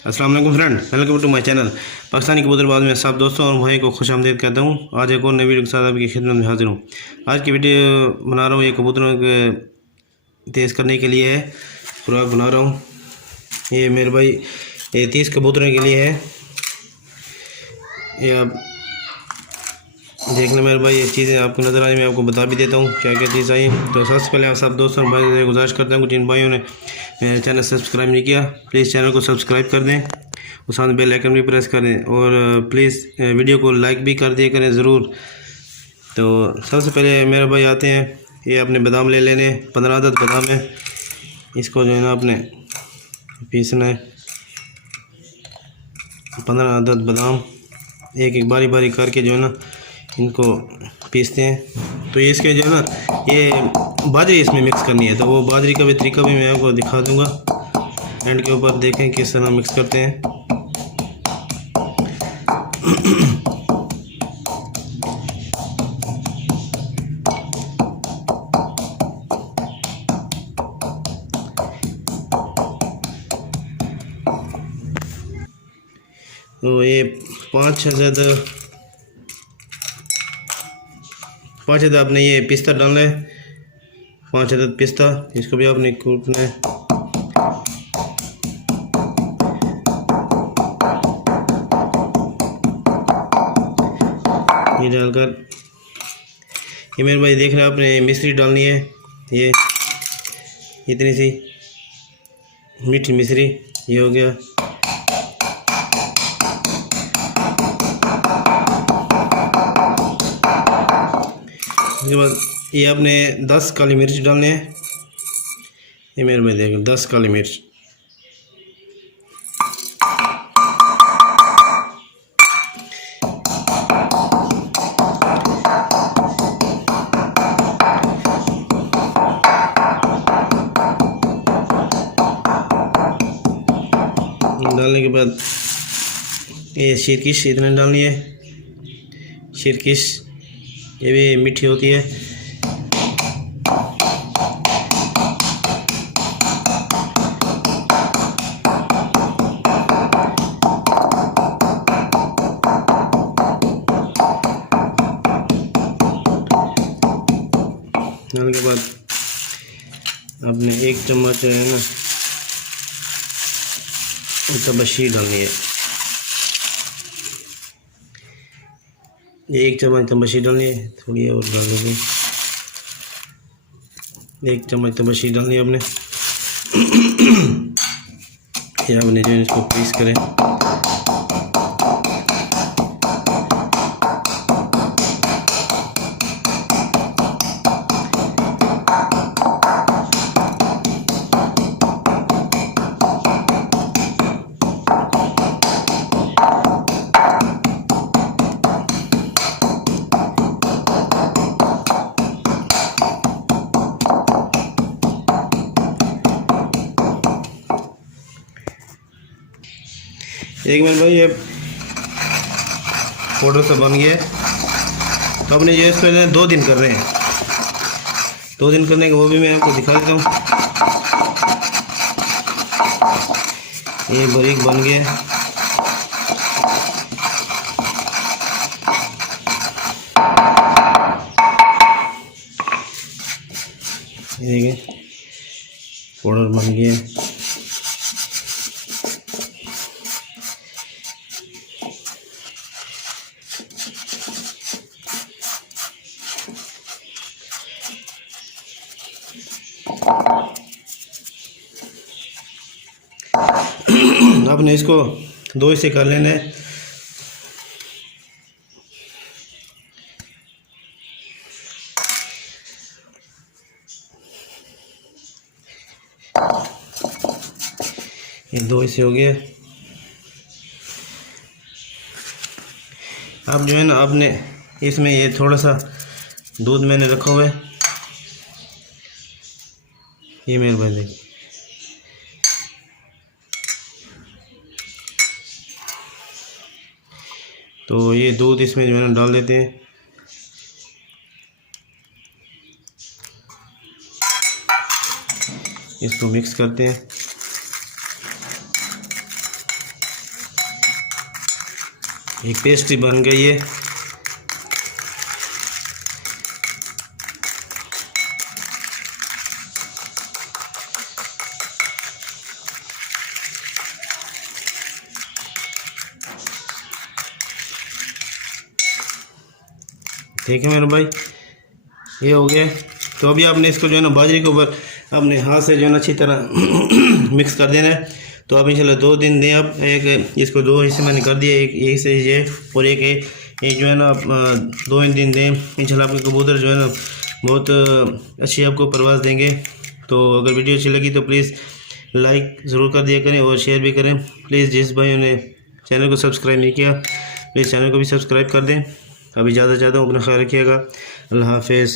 अस्सलाम वालेकुम friend, welcome to my channel Pakistani कबूतरबाज में सब दोस्तों और भाई को खुश आमदीद कहता हूँ। आज एक और नई वीडियो के साथ आपकी खिदमत में हाजिर हूँ। आज की वीडियो बना रहा हूँ ये कबूतरों के तेज़ करने के लिए है। खुराक बना रहा हूँ ये मेरे भाई, ये 30 कबूतरों के लिए है। ये आप देख लें मेरे भाई, ये चीज़ें आपको नज़र आई, मैं आपको बता भी देता हूँ क्या क्या चीज़ आई। तो सबसे पहले आप सब दोस्तों और भाई से गुजारिश करता हूँ, जिन भाइयों ने मेरे चैनल सब्सक्राइब नहीं किया प्लीज़ चैनल को सब्सक्राइब कर दें और साथ बेल आइकन भी प्रेस कर दें और प्लीज़ वीडियो को लाइक भी कर दिया करें ज़रूर। तो सबसे पहले मेरे भाई आते हैं, ये अपने बादाम ले लेने, 15 अदद बादाम है। इसको जो है ना आपने पीसना है, 15 अदद बादाम एक एक बारी बारी करके जो है ना इनको पीसते हैं। तो ये इसके जो है ना ये बाजरी इसमें मिक्स करनी है, तो वो बाजरी का भी तरीका भी मैं आपको दिखा दूंगा एंड के ऊपर। देखें किस तरह मिक्स करते हैं। तो ये 5 अदद आपने ये पिस्ता डालना है, 5 अदद पिस्ता, इसको भी आपने कूटना है। ये डालकर ये मेरे भाई देख रहे हैं, आपने मिश्री डालनी है, ये इतनी सी मीठी मिश्री, ये हो गया। उसके बाद ये आपने 10 काली मिर्च डालने हैं। ये मेरे भाई देखो 10 काली मिर्च। डालने के बाद ये शिरकिश इतने डालनी है, शिरकिश ये भी मीठी होती है। डालने के बाद आपने 1 चम्मच है ना तबशी डालनी है, 1 चम्मच तबशी डालनी है, थोड़ी और डाल दीजिए। 1 चम्मच तबशी डालनी है आपने। ये आपने जो इसको पीस करें। एक मिनट भाई, ये फोटो से बन गया। तो अपने जो इसको 2 दिन कर रहे हैं, 2 दिन करने के वो भी मैं आपको दिखा देता हूँ। ये बारीक बन गया। ये देखिए पाउडर बन गया। आपने इसको 2 हिस्से कर लेना है। ये 2 हिस्से हो गए। अब जो है ना आपने इसमें ये थोड़ा सा दूध मैंने रखा हुआ है, ये मेरे भाई देखिए। तो ये दूध इसमें जो है ना डाल देते हैं। इसको मिक्स करते हैं। एक पेस्ट्री बन गई है। ठीक है मेरे भाई, ये हो गया। तो अभी आपने इसको जो है ना बाजरे के ऊपर अपने हाथ से जो है ना अच्छी तरह मिक्स कर देना है। तो आप इंशाल्लाह 2 दिन दें। आप एक इसको 2 हिस्से मैंने कर दिए, एक हिस्से ये और एक जो है ना आप 2 दिन दें। इंशाल्लाह आपके कबूतर जो है ना बहुत अच्छी आपको परवाज़ देंगे। तो अगर वीडियो अच्छी लगी तो प्लीज़ लाइक ज़रूर कर दिया करें और शेयर भी करें। प्लीज़ जिस भाइयों ने चैनल को सब्सक्राइब नहीं किया प्लीज़ चैनल को भी सब्सक्राइब कर दें। अभी ज़्यादा से ज़्यादा अपना ख्याल रखिएगा। अल्लाह हाफ़िज़।